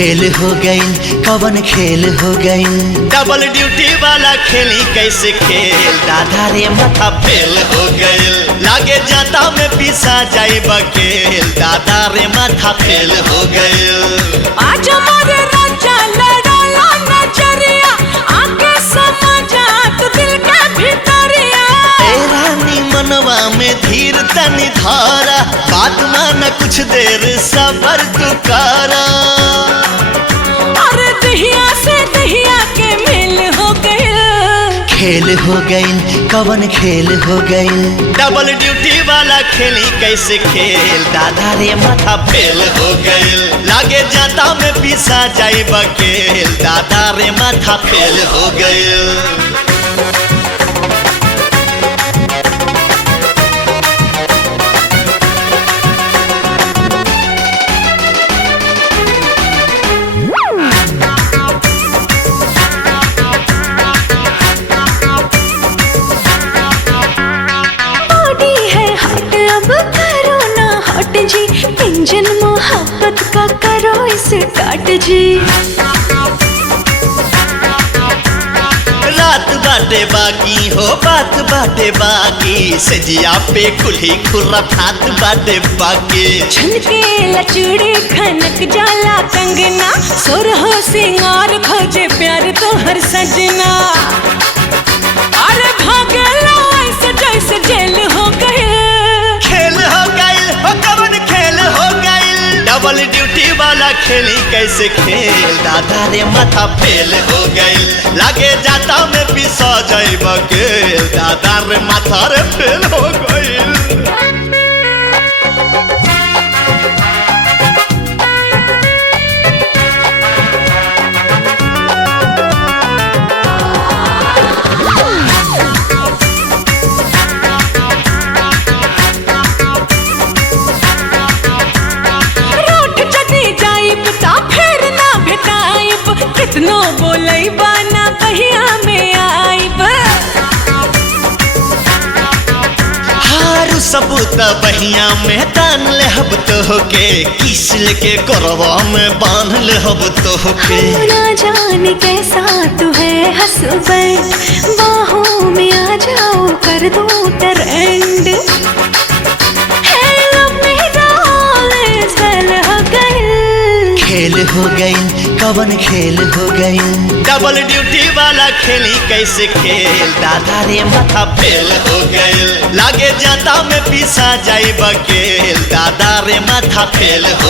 खेल हो गईल, कवन खेल हो गईल। डबल ड्यूटी वाला खेली कैसे खेल, दादा रे माथा फेल हो गईल। लागे जाता में पीसा जाई बकेल, दादा रे माथा फेल हो गईल। आज हमारे राजा लड़ाला नजरिया, आके समझा तू दिल के भीतरिया। ए रानी मनवा में धीर तनी धारा, बात माना कुछ देर सबर तू करा। अरे दहिया से दहिया के मेल हो गईल। खेल हो गईल, कवन खेल हो गईल। डबल ड्यूटी वाला खेली कैसे खेल, दादा रे माथा फेल हो गईल। लागे जाता में पीसा जाई बकेल, दादा रे माथा फेल हो गईल। जी इंजन मोहब्बत का करो स्टार्ट जी। रात बाटे बाकी हो, बात बाटे बाकी, सजिया पे कुल्ही खुरफात बाटे बाकी। छनके लचड़ी खनक जाला कंगना, सुरहो सिंगार खोजे प्यार तो हर सजना। अरे भागला ऐसे जैसे जेल हो गए। खेल हो गईल हो, कवन खेल हो गईल। डबल ड्यूटी वाला खेली कैसे खेल, दादा रे माथा फेल हो गईल। लागे जाता में पिसा जाई बकेल, दादा रे माथा रे फेल हो गईल। कितनो बोलई बाना कहिया में आईब। हारू सबूत बहिया में तान ले हब तो होके, किस लेके करवा में बांध ले हब तो होके। ना जाने कैसा तू है हसबैंड, बाहों में आ जाओ कर दो ट्रेंड। खेल हो गईल, कवन खेल हो गईल। डबल ड्यूटी वाला खेली कैसे खेल, दादा रे माथा फेल हो गईल। लागे जाता में पीसा जाई बकेल, दादा रे माथा फेल हो